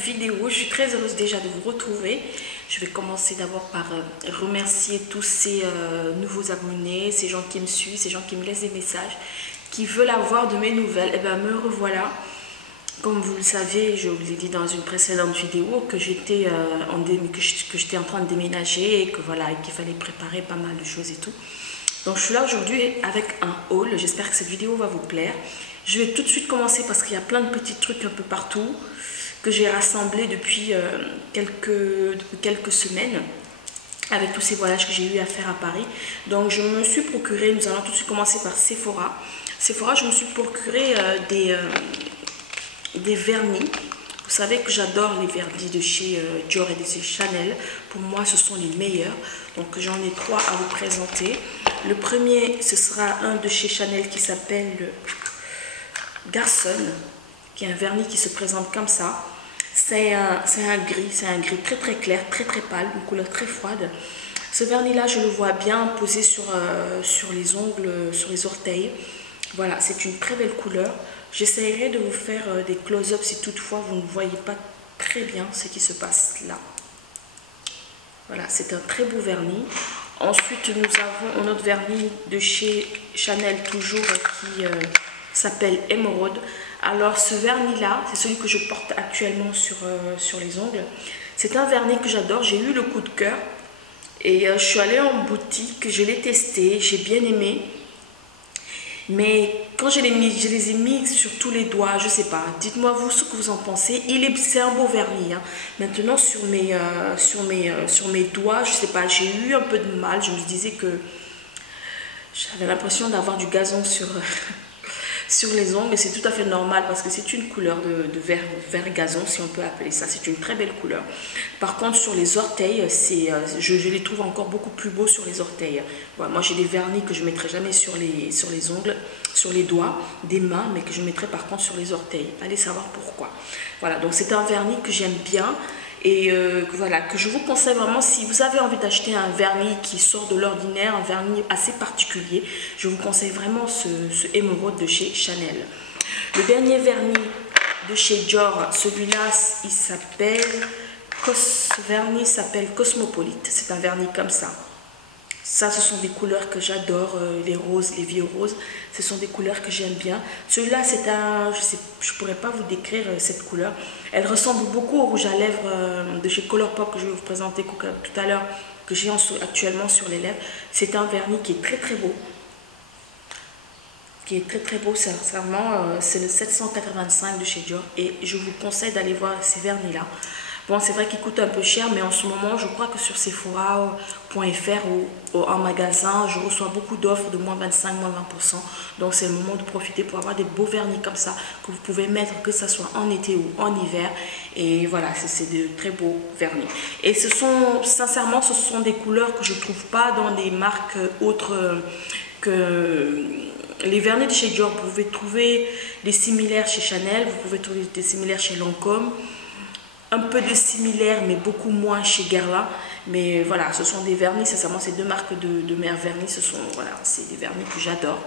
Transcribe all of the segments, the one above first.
vidéo. Je suis très heureuse déjà de vous retrouver. Je vais commencer d'abord par remercier tous ces nouveaux abonnés, ces gens qui me suivent, ces gens qui me laissent des messages, qui veulent avoir de mes nouvelles. Et bien me revoilà. Comme vous le savez, je vous ai dit dans une précédente vidéo que j'étais en train de déménager et que voilà, qu'il fallait préparer pas mal de choses et tout. Donc je suis là aujourd'hui avec un haul. J'espère que cette vidéo va vous plaire. Je vais tout de suite commencer parce qu'il y a plein de petits trucs un peu partout que j'ai rassemblés depuis quelques semaines avec tous ces voyages que j'ai eu à faire à Paris. Donc je me suis procuré, nous allons tout de suite commencer par Sephora. Sephora, je me suis procuré des vernis. Vous savez que j'adore les vernis de chez Dior et de chez Chanel. Pour moi, ce sont les meilleurs. Donc j'en ai trois à vous présenter. Le premier, ce sera un de chez Chanel qui s'appelle Garçon, qui est un vernis qui se présente comme ça. C'est un gris très très clair, très très pâle, une couleur très froide. Ce vernis là, je le vois bien posé sur les ongles, sur les orteils. Voilà, c'est une très belle couleur. J'essaierai de vous faire des close-up si toutefois vous ne voyez pas très bien ce qui se passe là. Voilà, c'est un très beau vernis. Ensuite, nous avons un autre vernis de chez Chanel toujours qui s'appelle Émeraude. Alors ce vernis là, c'est celui que je porte actuellement sur les ongles. C'est un vernis que j'adore, j'ai eu le coup de cœur et je suis allée en boutique, je l'ai testé, j'ai bien aimé. Mais quand je les ai mis sur tous les doigts, je sais pas, dites-moi vous ce que vous en pensez. C'est un beau vernis, hein. Maintenant sur mes doigts, je sais pas, j'ai eu un peu de mal. Je me disais que j'avais l'impression d'avoir du gazon sur les ongles, mais c'est tout à fait normal parce que c'est une couleur de vert gazon, si on peut appeler ça. C'est une très belle couleur. Par contre, sur les orteils, je les trouve encore beaucoup plus beaux sur les orteils. Voilà, moi, j'ai des vernis que je ne mettrai jamais sur les ongles, sur les doigts des mains, mais que je mettrai par contre sur les orteils. Allez savoir pourquoi. Voilà, donc c'est un vernis que j'aime bien. Et voilà, que je vous conseille vraiment si vous avez envie d'acheter un vernis qui sort de l'ordinaire, un vernis assez particulier, je vous conseille vraiment ce émeraude de chez Chanel. Le dernier vernis de chez Dior, celui-là, ce vernis s'appelle Cosmopolite. C'est un vernis comme ça. Ça, ce sont des couleurs que j'adore, les roses, les vieux roses. Ce sont des couleurs que j'aime bien. Celui-là, c'est un... Je ne pourrais pas vous décrire cette couleur. Elle ressemble beaucoup au rouge à lèvres de chez Colourpop que je vais vous présenter tout à l'heure, que j'ai actuellement sur les lèvres. C'est un vernis qui est très très beau. Qui est très très beau, sincèrement. C'est le 785 de chez Dior. Et je vous conseille d'aller voir ces vernis-là. Bon, c'est vrai qu'il coûte un peu cher, mais en ce moment, je crois que sur Sephora.fr ou en magasin, je reçois beaucoup d'offres de moins 25, moins 20%. Donc, c'est le moment de profiter pour avoir des beaux vernis comme ça, que vous pouvez mettre, que ce soit en été ou en hiver. Et voilà, c'est de très beaux vernis. Et sincèrement, ce sont des couleurs que je ne trouve pas dans des marques autres que... Les vernis de chez Dior, vous pouvez trouver des similaires chez Chanel, vous pouvez trouver des similaires chez Lancôme. Un peu de similaire, mais beaucoup moins chez Guerlain. Mais voilà, ce sont des vernis, sincèrement, ces deux marques de mère vernis, voilà, c'est des vernis que j'adore.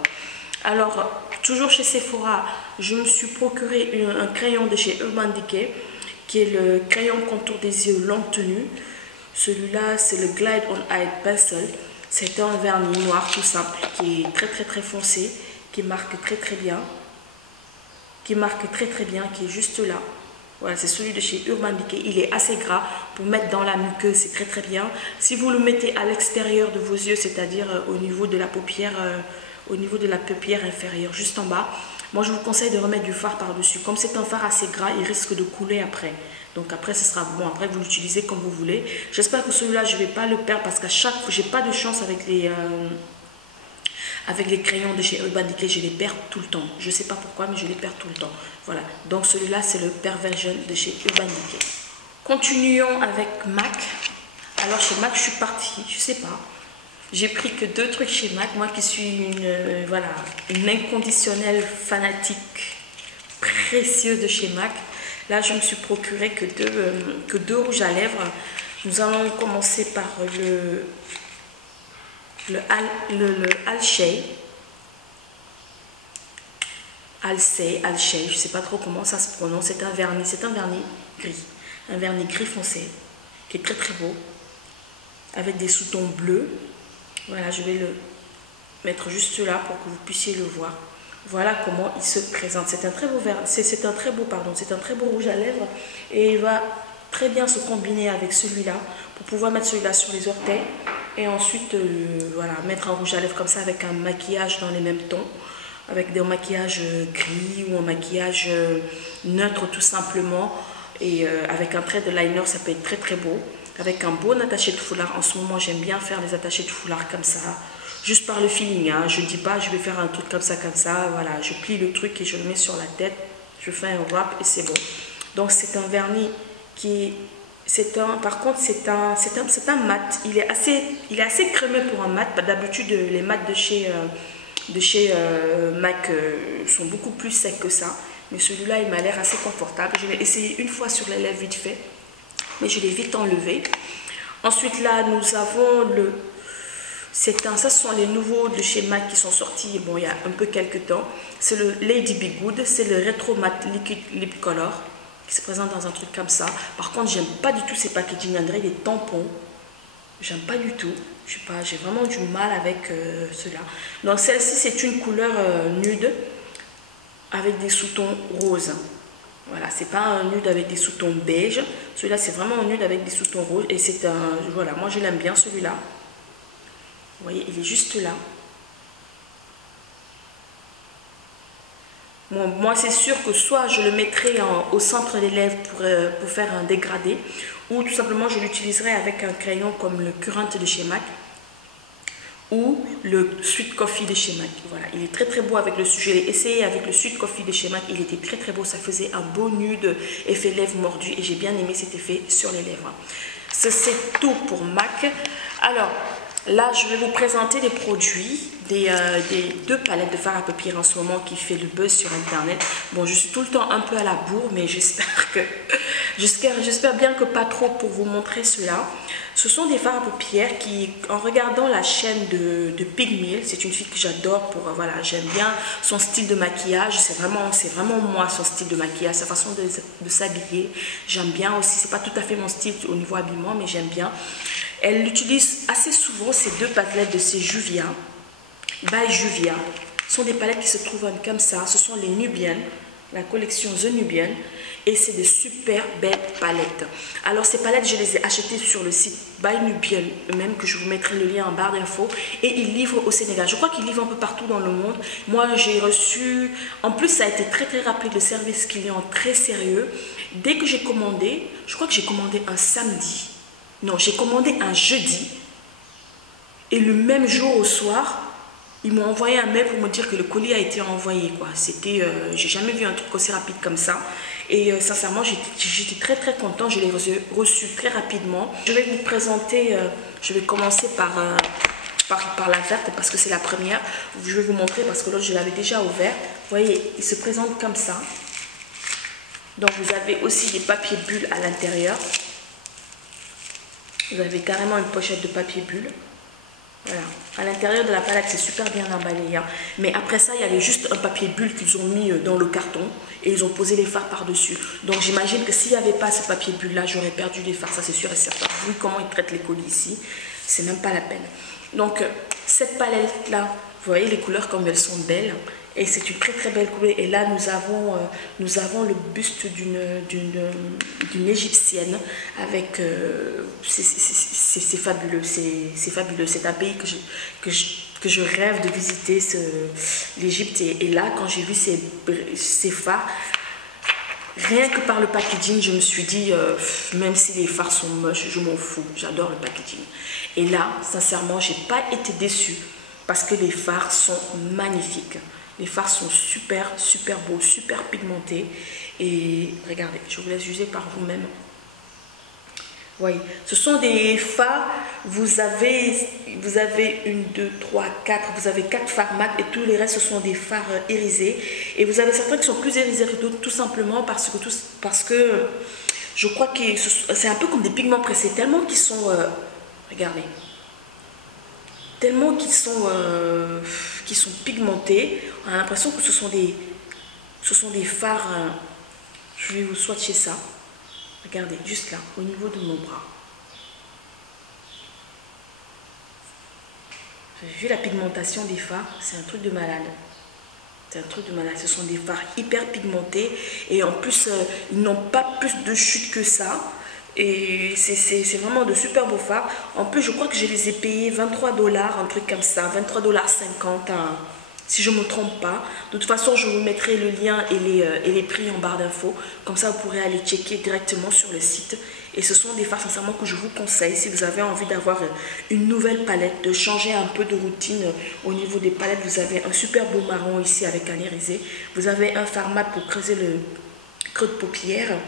Alors, toujours chez Sephora, je me suis procuré un crayon de chez Urban Decay, qui est le crayon contour des yeux longue tenue. Celui-là, c'est le Glide on Eye Pencil. C'est un vernis noir tout simple, qui est très très très foncé, qui marque très très bien. Qui est juste là. Voilà, c'est celui de chez Urban Decay. Il est assez gras pour mettre dans la muqueuse, c'est très très bien. Si vous le mettez à l'extérieur de vos yeux, c'est-à-dire au niveau de la paupière, inférieure, juste en bas, moi je vous conseille de remettre du fard par-dessus. Comme c'est un fard assez gras, il risque de couler après. Donc après, ce sera bon. Après, vous l'utilisez comme vous voulez. J'espère que celui-là, je ne vais pas le perdre parce qu'à chaque fois, j'ai pas de chance avec les crayons de chez Urban Decay, je les perds tout le temps. Je ne sais pas pourquoi, mais je les perds tout le temps. Voilà. Donc celui-là, c'est le Perversion de chez Urban Decay. Continuons avec MAC. Alors chez MAC, je suis partie, je ne sais pas. J'ai pris que 2 trucs chez MAC. Moi qui suis une inconditionnelle fanatique précieuse de chez MAC. Là, je me suis procuré que deux rouges à lèvres. Nous allons commencer par le Alshay, je ne sais pas trop comment ça se prononce. C'est un vernis gris. un vernis gris foncé qui est très très beau avec des sous-tons bleus. Voilà, je vais le mettre juste là pour que vous puissiez le voir. Voilà comment il se présente. C'est un très beau vernis, c'est un très beau rouge à lèvres et il va très bien se combiner avec celui-là pour pouvoir mettre celui-là sur les orteils et ensuite voilà, mettre un rouge à lèvres comme ça avec un maquillage dans les mêmes tons, avec des maquillages gris ou un maquillage neutre tout simplement, et avec un trait de liner, ça peut être très très beau, avec un bon attaché de foulard. En ce moment j'aime bien faire les attachés de foulard comme ça, juste par le feeling, hein. Je ne dis pas je vais faire un truc comme ça, voilà, je plie le truc et je le mets sur la tête, je fais un wrap et c'est bon. Donc c'est un vernis qui, par contre c'est un mat, il est assez crémeux pour un mat. D'habitude les mats de chez MAC sont beaucoup plus secs que ça, mais celui-là il m'a l'air assez confortable. Je l'ai essayé une fois sur les lèvres vite fait, mais je l'ai vite enlevé. Ensuite là nous avons ça ce sont les nouveaux de chez MAC qui sont sortis bon, il y a un peu quelques temps. C'est le Lady Be Good, c'est le Retro Matte Liquid Lip Color qui se présente dans un truc comme ça. Par contre j'aime pas du tout ces packaging, André, les tampons, j'aime pas du tout. Je sais pas, j'ai vraiment du mal avec cela. Donc celle-ci c'est une couleur nude avec des sous-tons roses. Voilà, c'est pas un nude avec des sous-tons beige. Celui-là c'est vraiment un nude avec des sous-tons roses et c'est un, voilà, moi je l'aime bien celui-là. Vous voyez, il est juste là. Bon, moi, c'est sûr que soit je le mettrai au centre des lèvres pour faire un dégradé, ou tout simplement je l'utiliserai avec un crayon comme le Current de chez MAC ou le Sweet Coffee de chez MAC. Voilà, il est très très beau avec le sujet. Je l'ai essayé avec le Sweet Coffee de chez MAC, il était très très beau. Ça faisait un beau nude, effet lèvres mordues, et j'ai bien aimé cet effet sur les lèvres. C'est tout pour MAC. Alors, là, je vais vous présenter des produits, des deux palettes de fard à paupières en ce moment qui fait le buzz sur Internet. Bon, je suis tout le temps un peu à la bourre, mais j'espère bien que pas trop pour vous montrer cela. Ce sont des fards à paupières qui, en regardant la chaîne de Pigmill, c'est une fille que j'adore pour, voilà, j'aime bien son style de maquillage, c'est vraiment moi son style de maquillage, sa façon de s'habiller, j'aime bien aussi, c'est pas tout à fait mon style au niveau habillement, mais j'aime bien. Elle utilise assez souvent ces deux palettes de chez Juvia, by Juvia. Ce sont des palettes qui se trouvent comme ça, ce sont les Nubian, la collection The Nubian, et c'est de super belles palettes. Alors ces palettes, je les ai achetées sur le site by Nubian eux-mêmes, que je vous mettrai le lien en barre d'infos, et ils livrent au Sénégal. Je crois qu'ils livrent un peu partout dans le monde. Moi j'ai reçu, en plus ça a été très très rapide, le service client très sérieux. Dès que j'ai commandé, je crois que j'ai commandé un samedi, non, j'ai commandé un jeudi, et le même jour au soir, ils m'ont envoyé un mail pour me dire que le colis a été envoyé, quoi. C'était, j'ai jamais vu un truc aussi rapide comme ça. Et sincèrement, j'étais très très contente. Je l'ai reçu très rapidement. Je vais vous présenter, je vais commencer par la verte parce que c'est la première. Je vais vous montrer parce que l'autre je l'avais déjà ouvert. Vous voyez, il se présente comme ça. Donc vous avez aussi des papiers bulles à l'intérieur. Vous avez carrément une pochette de papier bulle. Voilà, à l'intérieur de la palette c'est super bien emballé, hein. Mais après ça il y avait juste un papier bulle qu'ils ont mis dans le carton et ils ont posé les fards par dessus. Donc j'imagine que s'il n'y avait pas ce papier bulle là, j'aurais perdu les fards, ça c'est sûr et certain. Vu comment ils traitent les colis ici, c'est même pas la peine. Donc cette palette là, vous voyez les couleurs comme elles sont belles, et c'est une très très belle couleur. Et là nous avons le buste d'une égyptienne avec c'est fabuleux, c'est fabuleux. C'est un pays que je rêve de visiter, l'Égypte. Et là quand j'ai vu ces fards, rien que par le packaging, je me suis dit, même si les fards sont moches, je m'en fous, j'adore le packaging. Et là, sincèrement, j'ai pas été déçue parce que les fards sont magnifiques. Les fards sont super, super beaux, super pigmentés. Et regardez, je vous laisse juger par vous-même. Voyez, ce sont des fards, vous avez 1, 2, 3, 4, vous avez 4 fards mat et tous les restes ce sont des fards irisés. Et vous avez certains qui sont plus irisés que d'autres tout simplement parce que je crois que c'est un peu comme des pigments pressés, tellement qu'ils sont, regardez, tellement qu'ils sont pigmentés, on a l'impression que ce sont des fards, je vais vous swatcher ça. Regardez, juste là, au niveau de mon bras. Vous avez vu la pigmentation des fards? C'est un truc de malade. C'est un truc de malade. Ce sont des fards hyper pigmentés. Et en plus, ils n'ont pas plus de chute que ça. Et c'est vraiment de super beaux fards. En plus, je crois que je les ai payés 23 $, un truc comme ça. 23,50 $, hein, si je ne me trompe pas. De toute façon, je vous mettrai le lien et les prix en barre d'infos. Comme ça, vous pourrez aller checker directement sur le site. Et ce sont des fards, sincèrement, que je vous conseille. Si vous avez envie d'avoir une nouvelle palette, de changer un peu de routine au niveau des palettes, vous avez un super beau marron ici avec un irisé. Vous avez un fard mat pour creuser le creux de paupière.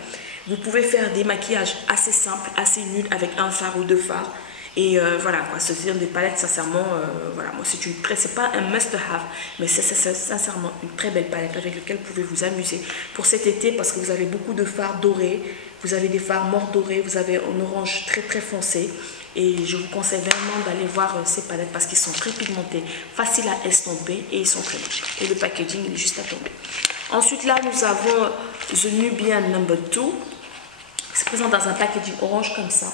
Vous pouvez faire des maquillages assez simples, assez nuls avec un fard ou deux fards. Et voilà, quoi, ce sont des palettes, sincèrement, voilà, moi c'est pas un must-have, mais c'est sincèrement une très belle palette avec laquelle vous pouvez vous amuser pour cet été parce que vous avez beaucoup de fards dorés, vous avez des fards morts dorés, vous avez un orange très très foncé. Et je vous conseille vraiment d'aller voir ces palettes parce qu'ils sont très pigmentés, faciles à estomper et ils sont très beaux. Et le packaging, il est juste à tomber. Ensuite, là, nous avons The Nubian No. 2. Il se présente dans un packaging orange comme ça.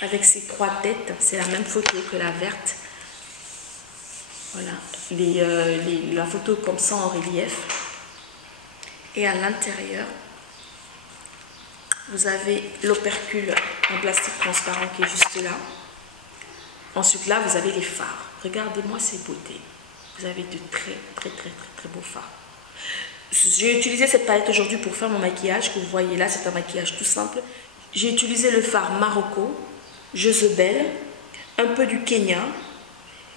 Avec ces trois têtes, c'est la même photo que la verte. Voilà, la photo comme ça en relief. Et à l'intérieur, vous avez l'opercule en plastique transparent qui est juste là. Ensuite là, vous avez les fards. Regardez-moi ces beautés. Vous avez de très beaux fards. J'ai utilisé cette palette aujourd'hui pour faire mon maquillage que vous voyez là. C'est un maquillage tout simple. J'ai utilisé le fard Marocco, Jezebel, un peu du Kenya.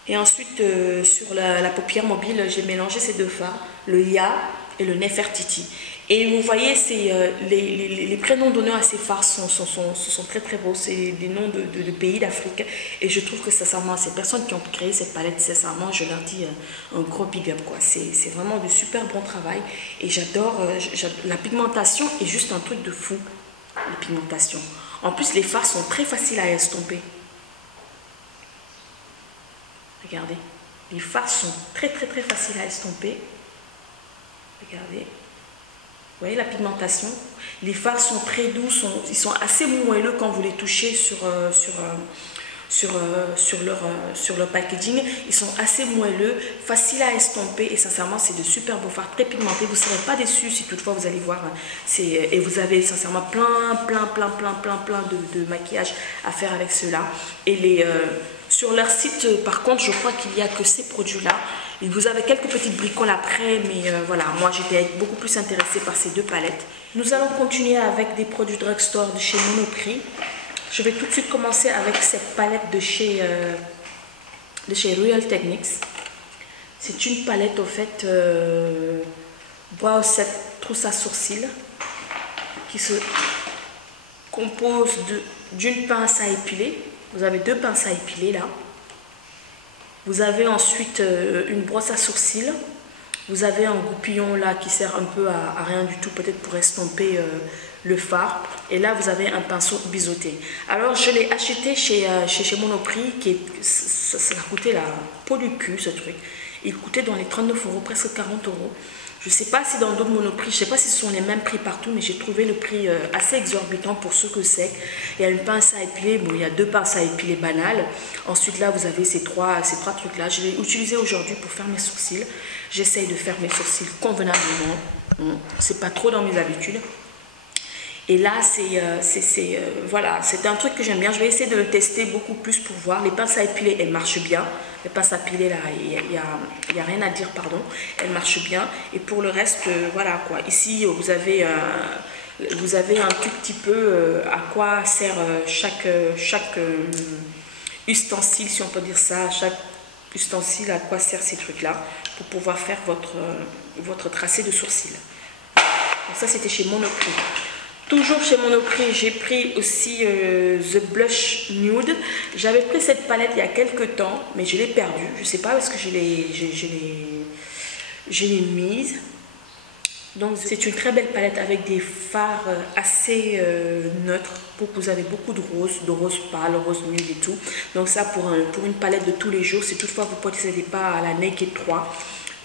Et ensuite, sur la paupière mobile, j'ai mélangé ces deux fards, le Ya et le Nefertiti. Et vous voyez, les prénoms donnés à ces fards sont très beaux. C'est des noms de pays d'Afrique. Et je trouve que sincèrement, ces personnes qui ont créé cette palette, sincèrement, je leur dis un gros big up, quoi. C'est vraiment de super bon travail. Et j'adore, la pigmentation est juste un truc de fou, la pigmentation. En plus, les fards sont très faciles à estomper. Regardez, les fards sont très faciles à estomper. Regardez. Vous voyez la pigmentation? Les fards sont très doux, ils sont assez moelleux quand vous les touchez sur leur packaging. Ils sont assez moelleux, faciles à estomper et sincèrement c'est de super beaux fards très pigmentés. Vous ne serez pas déçus si toutefois vous allez voir. Et vous avez sincèrement plein de maquillage à faire avec ceux-là. Et sur leur site, par contre, je crois qu'il n'y a que ces produits-là. Vous avez quelques petites bricoles après, mais voilà, moi j'étais beaucoup plus intéressée par ces deux palettes. Nous allons continuer avec des produits drugstore de chez Monoprix. Je vais tout de suite commencer avec cette palette de chez Real Techniques. C'est une palette au fait Brow Set trousse à sourcils qui se compose d'une pince à épiler. Vous avez deux pinces à épiler là. Vous avez ensuite une brosse à sourcils. Vous avez un goupillon là qui sert un peu à rien du tout, peut-être pour estomper le fard. Et là, vous avez un pinceau biseauté. Alors, je l'ai acheté chez Monoprix. Ça coûtait la peau du cul, ce truc. Il coûtait dans les 39 €, presque 40 €. Je ne sais pas si dans d'autres Monoprix, je ne sais pas si ce sont les mêmes prix partout, mais j'ai trouvé le prix assez exorbitant pour ce que c'est. Il y a une pince à épiler, bon, il y a deux pinces à épiler banales. Ensuite, là, vous avez ces trois trucs-là. Je l'ai utilisé aujourd'hui pour faire mes sourcils. J'essaye de faire mes sourcils convenablement. C'est pas trop dans mes habitudes. Et là, voilà, c'est un truc que j'aime bien. Je vais essayer de le tester beaucoup plus pour voir. Les pinces à épiler, elles marchent bien. Les pinces à épiler, là, il n'y a rien à dire, pardon. Elles marchent bien. Et pour le reste, voilà quoi. Ici, vous avez un tout petit peu à quoi sert chaque ustensile, si on peut dire ça. Chaque ustensile, à quoi sert ces trucs-là pour pouvoir faire votre tracé de sourcils. Donc ça, c'était chez Monoprix. Toujours chez Monoprix, j'ai pris aussi The Blush Nude. J'avais pris cette palette il y a quelques temps, mais je l'ai perdue. Je ne sais pas parce que je l'ai mise. Donc c'est une très belle palette avec des fards assez neutres. Vous avez beaucoup de rose pâle, rose nude et tout. Donc ça pour une palette de tous les jours, si toutefois vous ne possédez pas à la Naked 3.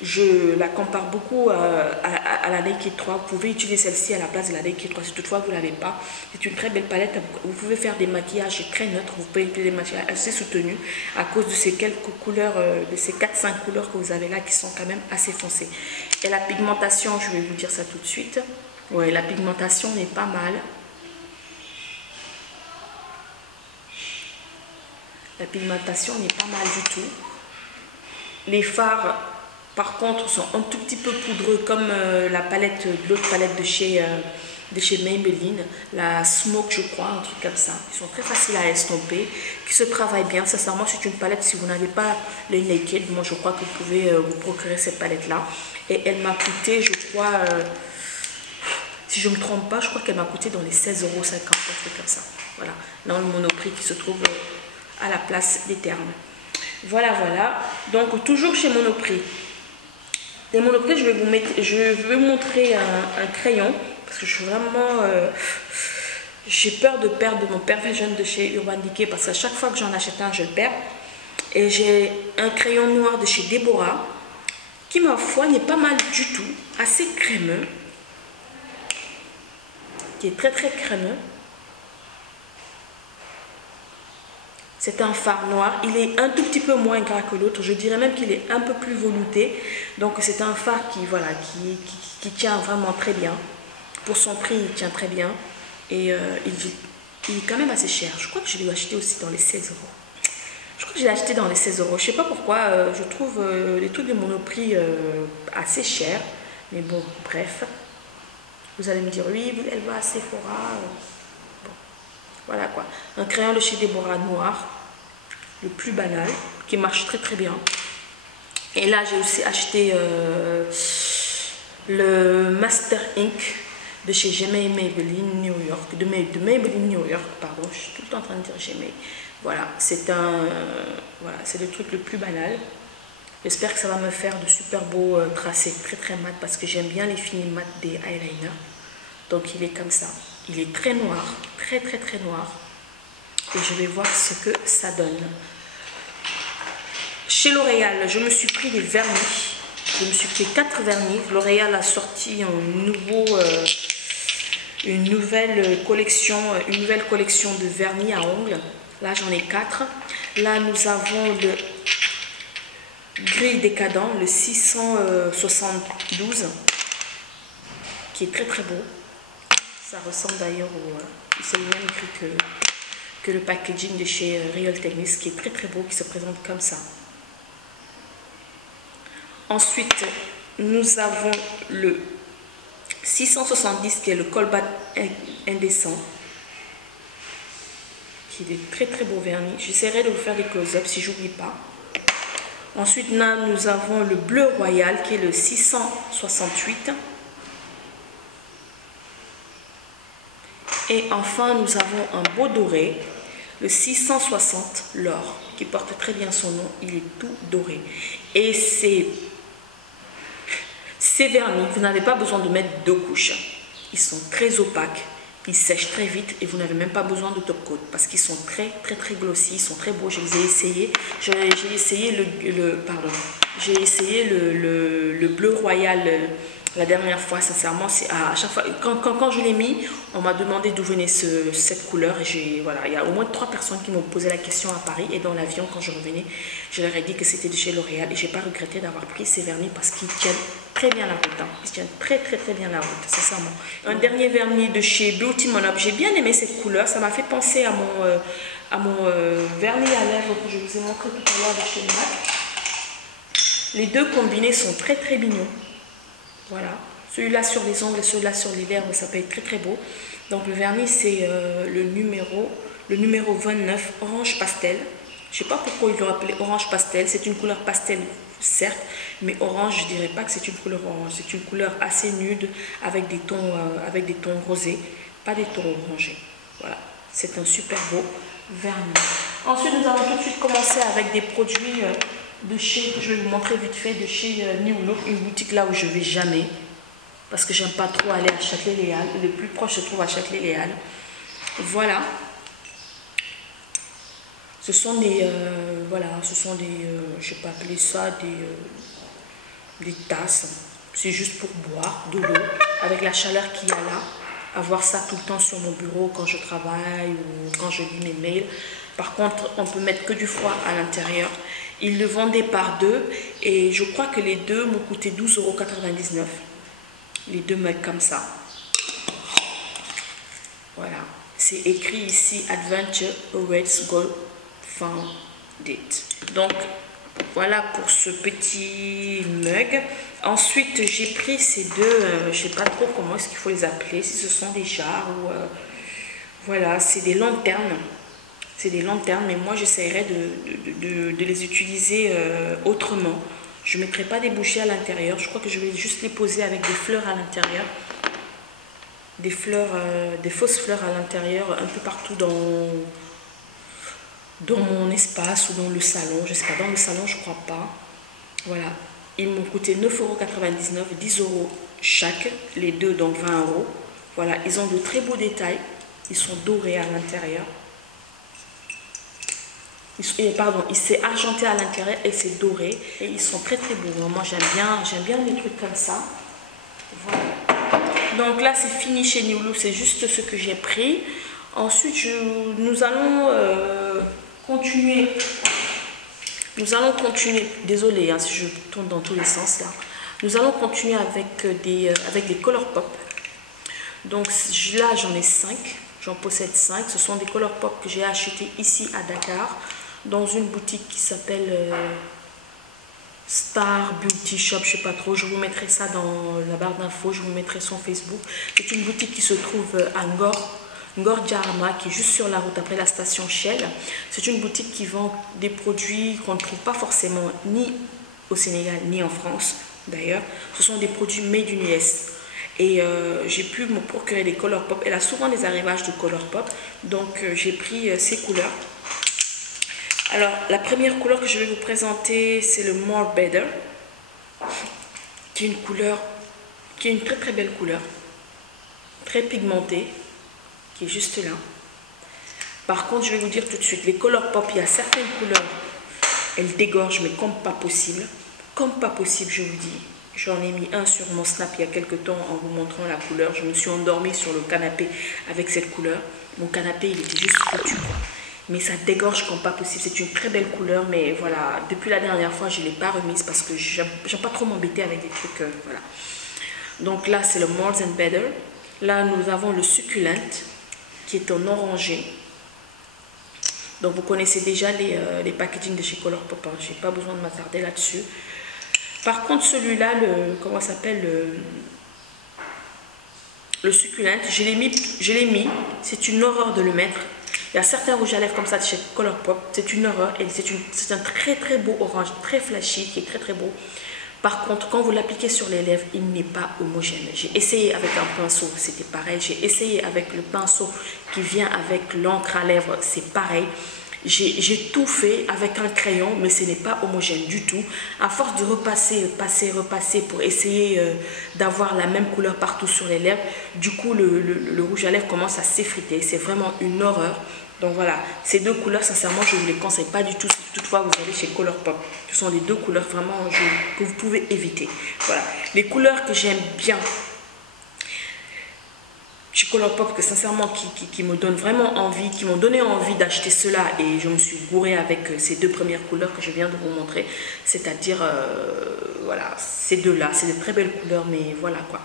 Je la compare beaucoup à la Naked 3. Vous pouvez utiliser celle-ci à la place de la Naked 3 si toutefois vous ne l'avez pas. C'est une très belle palette. Vous pouvez faire des maquillages très neutres. Vous pouvez faire des maquillages assez soutenus à cause de ces quelques couleurs, de ces 4-5 couleurs que vous avez là qui sont quand même assez foncées. Et la pigmentation, je vais vous dire ça tout de suite. Ouais, la pigmentation n'est pas mal. La pigmentation n'est pas mal du tout. Les fards, par contre, sont un tout petit peu poudreux comme la palette, l'autre palette de chez Maybelline, la Smoke, je crois, un truc comme ça. Ils sont très faciles à estomper, qui se travaillent bien. Sincèrement, c'est une palette, si vous n'avez pas les Naked, moi je crois que vous pouvez vous procurer cette palette-là. Et elle m'a coûté, je crois, si je ne me trompe pas, je crois qu'elle m'a coûté dans les 16,50 €, un truc comme ça. Voilà, dans le Monoprix qui se trouve à la place des Termes. Voilà, voilà. Donc, toujours chez Monoprix. Des Monoprix, je vais vous montrer un crayon. Parce que je suis vraiment... j'ai peur de perdre mon Perfection de chez Urban Decay. Parce qu'à chaque fois que j'en achète un, je le perds. Et j'ai un crayon noir de chez Deborah. Qui, ma foi, n'est pas mal du tout. Assez crémeux. Qui est très très crémeux. C'est un fard noir, il est un tout petit peu moins gras que l'autre, je dirais même qu'il est un peu plus velouté. Donc c'est un fard qui, voilà, qui tient vraiment très bien. Pour son prix, il tient très bien. Et il est quand même assez cher. Je crois que je l'ai acheté aussi dans les 16 €. Je crois que je l'ai acheté dans les 16 €. Je sais pas pourquoi, je trouve les trucs de Monoprix assez chers. Mais bon, bref. Vous allez me dire, oui, elle va à Sephora. Bon, voilà quoi. Un crayon de chez Deborah noir. Le plus banal, qui marche très très bien. Et là j'ai aussi acheté le Master Ink de chez Maybelline New York, de Maybelline New York, pardon, je suis tout le temps en train de dire Gmail. Voilà, c'est voilà, c'est le truc le plus banal. J'espère que ça va me faire de super beaux tracés très très mat parce que j'aime bien les finis mat des eyeliners. Donc il est comme ça, il est très noir, très très très noir. Et je vais voir ce que ça donne. Chez L'Oréal, je me suis pris des vernis. Je me suis pris 4 vernis. L'Oréal a sorti une nouvelle collection de vernis à ongles. Là, j'en ai 4. Là, nous avons le Gris Décadent, le 672, qui est très très beau. Ça ressemble d'ailleurs au... c'est le même gris que le packaging de chez Real Techniques, qui est très très beau, qui se présente comme ça. Ensuite, nous avons le 670 qui est le Colbat Indécent, qui est de très très beau vernis. J'essaierai de vous faire des close-ups si j'oublie pas. Ensuite, là, nous avons le Bleu Royal qui est le 668. Et enfin, nous avons un beau doré, le 660 l'or, qui porte très bien son nom. Il est tout doré. Et ces vernis, vous n'avez pas besoin de mettre 2 couches. Ils sont très opaques, ils sèchent très vite et vous n'avez même pas besoin de top coat parce qu'ils sont très très très glossy, ils sont très beaux. Je les ai essayés. J'ai essayé le Bleu Royal la dernière fois. Sincèrement, c'est à chaque fois quand je l'ai mis, on m'a demandé d'où venait cette couleur et voilà, il y a au moins 3 personnes qui m'ont posé la question à Paris et dans l'avion quand je revenais, je leur ai dit que c'était de chez L'Oréal et j'ai pas regretté d'avoir pris ces vernis parce qu'ils tiennent très bien la route. Hein. Ils tiennent très très très bien la route, sincèrement. Un dernier vernis de chez Beauty Monop. J'ai bien aimé cette couleur. Ça m'a fait penser à mon vernis à lèvres que je vous ai montré tout à l'heure de chez MAC. Les deux combinés sont très très mignons. Voilà. Celui-là sur les ongles et celui-là sur les lèvres, ça peut être très très beau. Donc le vernis c'est le numéro 29, orange pastel. Je ne sais pas pourquoi il l'a appelé orange pastel. C'est une couleur pastel, certes, mais orange, je ne dirais pas que c'est une couleur orange. C'est une couleur assez nude avec des tons rosés, pas des tons orangés. Voilà, c'est un super beau vernis. Ensuite, nous allons tout de suite commencer avec des produits de chez, je vais vous montrer vite fait, de chez New Look, une boutique là où je ne vais jamais, parce que j'aime pas trop aller à Châtelet-Léal. Le plus proche se trouve à Châtelet-Léal. Voilà. Ce sont des, voilà, ce sont des, je ne vais pas appeler ça des tasses. C'est juste pour boire de l'eau avec la chaleur qu'il y a là. Avoir ça tout le temps sur mon bureau quand je travaille ou quand je lis mes mails. Par contre, on peut mettre que du froid à l'intérieur. Ils le vendaient par deux et je crois que les deux m'ont coûté 12,99 €. Les deux mugs comme ça. Voilà. C'est écrit ici Adventure Awaits Gold Found It. Donc, voilà pour ce petit mug. Ensuite, j'ai pris ces deux, je ne sais pas trop comment est-ce qu'il faut les appeler, si ce sont des jarres ou... voilà, c'est des lanternes. C'est des lanternes, mais moi j'essaierai de les utiliser autrement. Je ne mettrai pas des bougies à l'intérieur. Je crois que je vais juste les poser avec des fleurs à l'intérieur. Des fleurs, des fausses fleurs à l'intérieur, un peu partout dans mon espace ou dans le salon. Je ne sais pas, dans le salon, je ne crois pas. Voilà. Ils m'ont coûté 9,99 €, 10 € chaque, les deux, donc 20 €. Voilà, ils ont de très beaux détails. Ils sont dorés à l'intérieur. Pardon, c'est argenté à l'intérieur et c'est doré. Et ils sont très très beaux. Moi, j'aime bien les trucs comme ça. Voilà. Donc là, c'est fini chez New Look. C'est juste ce que j'ai pris. Ensuite, nous allons continuer. Désolée hein, si je tourne dans tous les sens là. Nous allons continuer avec des Color Pop. Donc là, j'en ai 5. J'en possède 5. Ce sont des Color Pop que j'ai achetés ici à Dakar, dans une boutique qui s'appelle Star Beauty Shop, je sais pas trop. Je vous mettrai ça dans la barre d'infos. Je vous mettrai son Facebook. C'est une boutique qui se trouve à Ngor Djarma, qui est juste sur la route après la station Shell. C'est une boutique qui vend des produits qu'on ne trouve pas forcément ni au Sénégal ni en France d'ailleurs. Ce sont des produits made in US. Et j'ai pu me procurer des Color Pop. Elle a souvent des arrivages de Color Pop. Donc j'ai pris ces couleurs. Alors la première couleur que je vais vous présenter, c'est le More Better, qui est une couleur, qui est une très très belle couleur, très pigmentée, qui est juste là. Par contre, je vais vous dire tout de suite, les Color Pop, il y a certaines couleurs, elles dégorgent, mais comme pas possible, je vous dis. J'en ai mis un sur mon Snap il y a quelques temps en vous montrant la couleur. Je me suis endormie sur le canapé avec cette couleur. Mon canapé, il était juste foutu, quoi. Mais ça dégorge comme pas possible. C'est une très belle couleur, mais voilà, depuis la dernière fois, je ne l'ai pas remise parce que j'aime pas trop m'embêter avec des trucs, voilà. Donc là, c'est le More and Better. Là, nous avons le Succulent, qui est en orangé. Donc vous connaissez déjà les packaging de chez Color Pop, hein. Je n'ai pas besoin de m'attarder là-dessus. Par contre, celui-là, comment ça s'appelle, le Succulent, je l'ai mis, c'est une horreur de le mettre. Il y a certains rouges à lèvres comme ça de chez Color Pop, c'est une horreur et c'est un très très beau orange, très flashy, qui est très très beau. Par contre, quand vous l'appliquez sur les lèvres, il n'est pas homogène. J'ai essayé avec un pinceau, c'était pareil. J'ai essayé avec le pinceau qui vient avec l'encre à lèvres, c'est pareil. J'ai tout fait avec un crayon, mais ce n'est pas homogène du tout. À force de repasser pour essayer d'avoir la même couleur partout sur les lèvres, du coup, le rouge à lèvres commence à s'effriter. C'est vraiment une horreur. Donc voilà, ces deux couleurs, sincèrement, je ne vous les conseille pas du tout si toutefois vous allez chez Color Pop. Ce sont les deux couleurs vraiment que vous pouvez éviter. Voilà, les couleurs que j'aime bien chez Color Pop, que sincèrement qui me donnent vraiment envie, qui m'ont donné envie d'acheter cela, et je me suis gourée avec ces deux premières couleurs que je viens de vous montrer, c'est-à-dire voilà, ces deux-là, c'est de très belles couleurs, mais voilà quoi.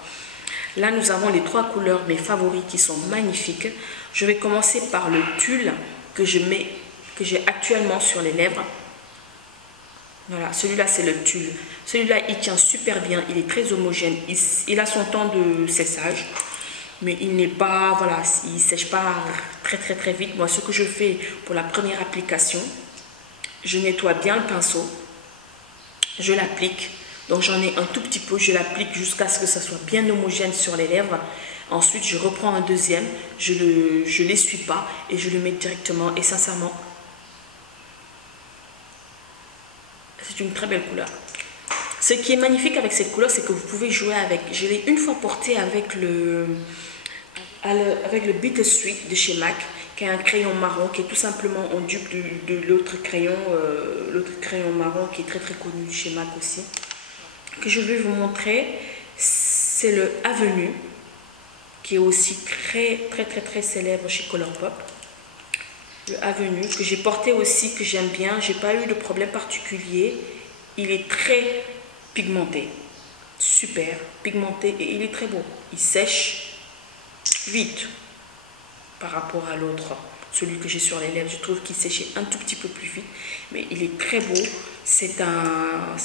Là, nous avons les trois couleurs, mes favoris, qui sont magnifiques. Je vais commencer par le tulle que j'ai actuellement sur les lèvres. Voilà, celui-là, c'est le tulle. Celui-là, il tient super bien, il est très homogène. Il a son temps de séchage, mais il n'est pas, voilà, il ne sèche pas très très très vite. Moi, ce que je fais pour la première application, je nettoie bien le pinceau, je l'applique. Donc j'en ai un tout petit peu, je l'applique jusqu'à ce que ça soit bien homogène sur les lèvres. Ensuite, je reprends un deuxième, je l'essuie pas et je le mets directement. Et sincèrement, c'est une très belle couleur. Ce qui est magnifique avec cette couleur, c'est que vous pouvez jouer avec. Je l'ai une fois porté avec le Bittersweet de chez MAC, qui est un crayon marron, qui est tout simplement en dupe de l'autre crayon marron qui est très très connu chez MAC aussi. que je vais vous montrer, c'est le Avenue, qui est aussi très célèbre chez Colourpop. Le Avenue, que j'ai porté aussi, que j'aime bien. J'ai pas eu de problème particulier. Il est très pigmenté. Super pigmenté et il est très beau. Il sèche vite par rapport à l'autre. Celui que j'ai sur les lèvres, je trouve qu'il séchait un tout petit peu plus vite. Mais il est très beau. C'est un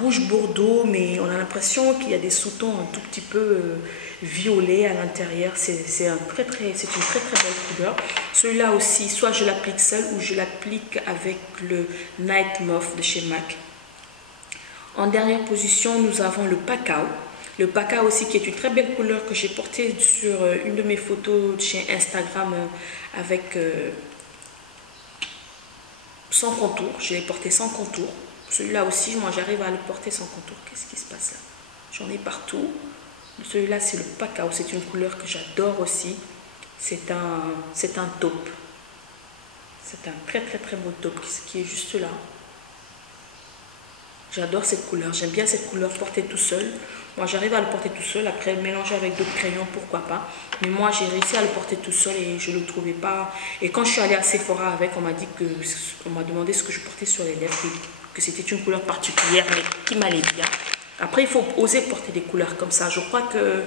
rouge bordeaux, mais on a l'impression qu'il y a des sous-tons un tout petit peu violets à l'intérieur. C'est une très belle couleur. Celui-là aussi, soit je l'applique seul ou je l'applique avec le Night Mauve de chez MAC. En dernière position, nous avons le Pacao. Le Pacao aussi, qui est une très belle couleur que j'ai portée sur une de mes photos chez Instagram avec sans contour. Je l'ai porté sans contour. Celui-là aussi, moi j'arrive à le porter sans contour. Qu'est-ce qui se passe là? J'en ai partout. Celui-là, c'est le Pacao. C'est une couleur que j'adore aussi. C'est un taupe. C'est un très beau taupe qui est juste là. J'adore cette couleur. J'aime bien cette couleur portée tout seul. Moi, j'arrive à le porter tout seul. Après, mélanger avec d'autres crayons, pourquoi pas. Mais moi, j'ai réussi à le porter tout seul et je ne le trouvais pas. Et quand je suis allée à Sephora avec, on m'a demandé ce que je portais sur les lèvres. Que c'était une couleur particulière, mais qui m'allait bien. Après, il faut oser porter des couleurs comme ça. Je crois que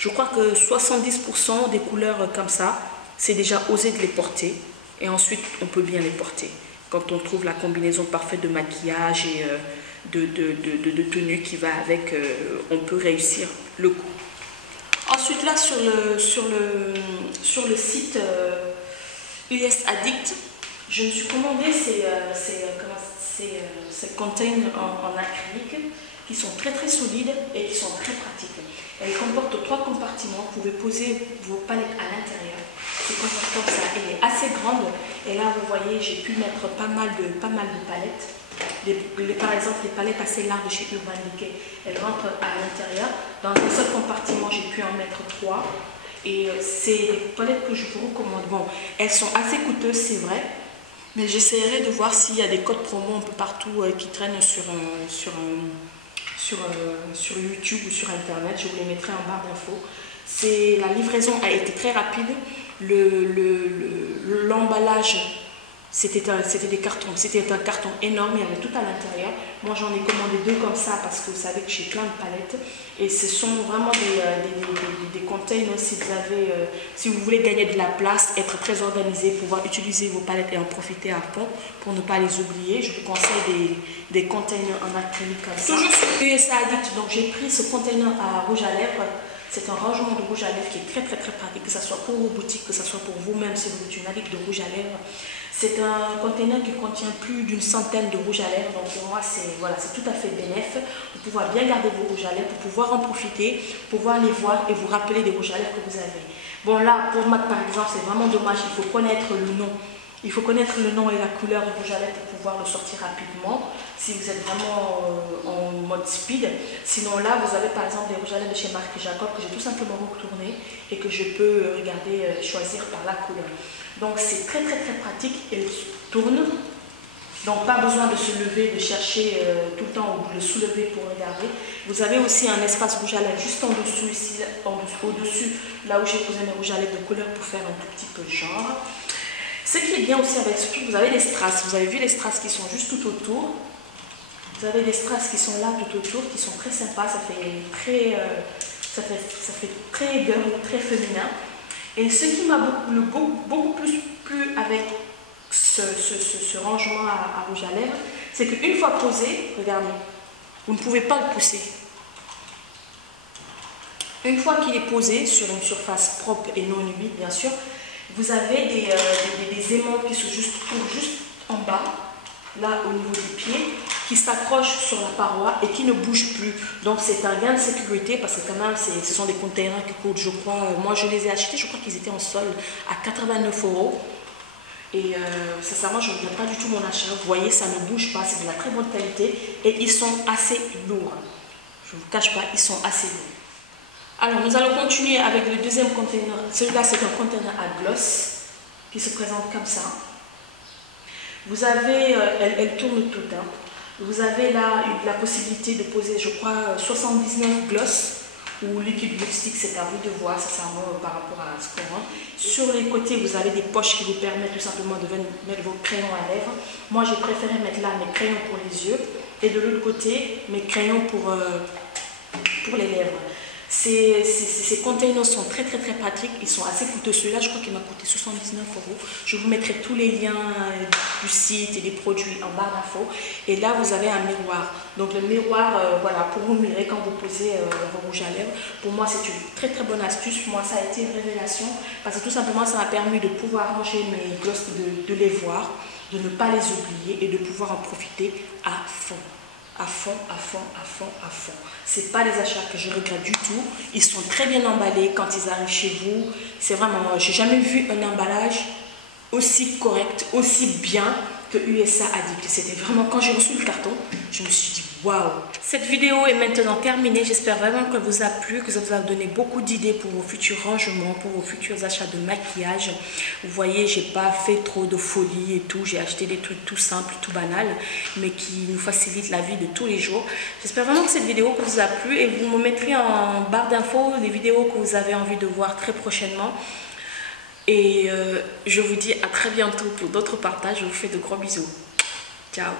70% des couleurs comme ça, c'est déjà oser de les porter. Et ensuite, on peut bien les porter. Quand on trouve la combinaison parfaite de maquillage et de tenue qui va avec, on peut réussir le coup. Ensuite, là, sur le site US Addict, je me suis commandé ces containers en acrylique qui sont très solides et qui sont très pratiques. Elles comportent 3 compartiments. Vous pouvez poser vos palettes à l'intérieur. C'est comme ça. Elle est assez grande. Et là, vous voyez, j'ai pu mettre pas mal de palettes. Par exemple, les palettes assez larges de chez Urban Decay, elles rentrent à l'intérieur. Dans un seul compartiment, j'ai pu en mettre 3. Et c'est des palettes que je vous recommande. Bon, elles sont assez coûteuses, c'est vrai. Mais j'essaierai de voir s'il y a des codes promo un peu partout qui traînent sur YouTube ou sur Internet. Je vous les mettrai en barre d'infos. La livraison a été très rapide. L'emballage, c'était des cartons. C'était un carton énorme, il y avait tout à l'intérieur. Moi, j'en ai commandé 2 comme ça parce que vous savez que j'ai plein de palettes. Et ce sont vraiment des containers si vous voulez gagner de la place, être très organisé, pouvoir utiliser vos palettes et en profiter à fond pour ne pas les oublier. Je vous conseille des containers en acrylique comme ça. Toujours sur USA Addict, donc j'ai pris ce container à rouge à lèvres. C'est un rangement de rouge à lèvres qui est très pratique, que ce soit pour vos boutiques, que ce soit pour vous-même si vous êtes une addict de rouge à lèvres. C'est un conteneur qui contient plus d'une centaine de rouges à lèvres, donc pour moi c'est tout à fait bénéfique. Vous pouvez bien garder vos rouges à lèvres pour pouvoir en profiter, pouvoir les voir et vous rappeler des rouges à lèvres que vous avez. Bon là, pour moi par exemple, c'est vraiment dommage, il faut connaître le nom. Il faut connaître le nom et la couleur du rouge à lèvres pour pouvoir le sortir rapidement, si vous êtes vraiment en mode speed. Sinon là, vous avez par exemple des rouges à lèvres de chez Marc Jacob que j'ai tout simplement retourné et que je peux choisir par la couleur. Donc c'est très pratique, elle tourne. Donc pas besoin de se lever, de chercher tout le temps ou de le soulever pour regarder. Vous avez aussi un espace rouge à lèvres juste en dessous ici, au-dessus, là où j'ai posé mes rouges à lèvres de couleur pour faire un tout petit peu genre. Ce qui est bien aussi avec ce truc, vous avez des strass. Vous avez vu les strass qui sont juste tout autour. Vous avez des strass qui sont là tout autour, qui sont très sympas. Ça fait très girl, très féminin. Et ce qui m'a beaucoup plus plu avec ce rangement à rouge à lèvres, c'est qu'une fois posé, regardez, vous ne pouvez pas le pousser. Une fois qu'il est posé sur une surface propre et non humide, bien sûr, vous avez des aimants qui sont juste en bas, là au niveau des pieds, qui s'accrochent sur la paroi et qui ne bougent plus. Donc c'est un gain de sécurité parce que quand même ce sont des containers qui coûtent, je crois, moi je les ai achetés, je crois qu'ils étaient en solde à 89 €. Et sincèrement, je ne regrette pas du tout mon achat. Vous voyez, ça ne bouge pas, c'est de la très bonne qualité et ils sont assez lourds. Je ne vous cache pas, ils sont assez lourds. Alors, nous allons continuer avec le deuxième container. Celui-là, c'est un container à gloss qui se présente comme ça. Vous avez, elle tourne toute. Hein. Vous avez là la possibilité de poser, je crois, 79 gloss ou liquide lipstick, c'est à vous de voir, sincèrement, par rapport à ce qu'on rend. Sur les côtés, vous avez des poches qui vous permettent tout simplement de mettre vos crayons à lèvres. Moi, j'ai préféré mettre là mes crayons pour les yeux et de l'autre côté, mes crayons pour les lèvres. Ces containers sont très pratiques, ils sont assez coûteux. Celui-là, je crois qu'il m'a coûté 79 €. Je vous mettrai tous les liens du site et des produits en barre d'infos. Et là, vous avez un miroir. Donc le miroir, voilà, pour vous mirer quand vous posez vos rouges à lèvres. Pour moi, c'est une très bonne astuce. Moi, ça a été une révélation parce que tout simplement, ça m'a permis de pouvoir ranger mes glosses, de les voir, de ne pas les oublier et de pouvoir en profiter à fond. À fond. C'est pas des achats que je regrette du tout. Ils sont très bien emballés quand ils arrivent chez vous. C'est vraiment, j'ai jamais vu un emballage aussi correct, aussi bien que USA Addict. C'était vraiment, quand j'ai reçu le carton, je me suis dit waouh. Cette vidéo est maintenant terminée. J'espère vraiment qu'elle vous a plu, que ça vous a donné beaucoup d'idées pour vos futurs rangements, pour vos futurs achats de maquillage. Vous voyez, j'ai pas fait trop de folie et tout. J'ai acheté des trucs tout simples, tout banals, mais qui nous facilitent la vie de tous les jours. J'espère vraiment que cette vidéo vous a plu et vous me mettrez en barre d'infos les vidéos que vous avez envie de voir très prochainement. Et je vous dis à très bientôt pour d'autres partages. Je vous fais de gros bisous. Ciao.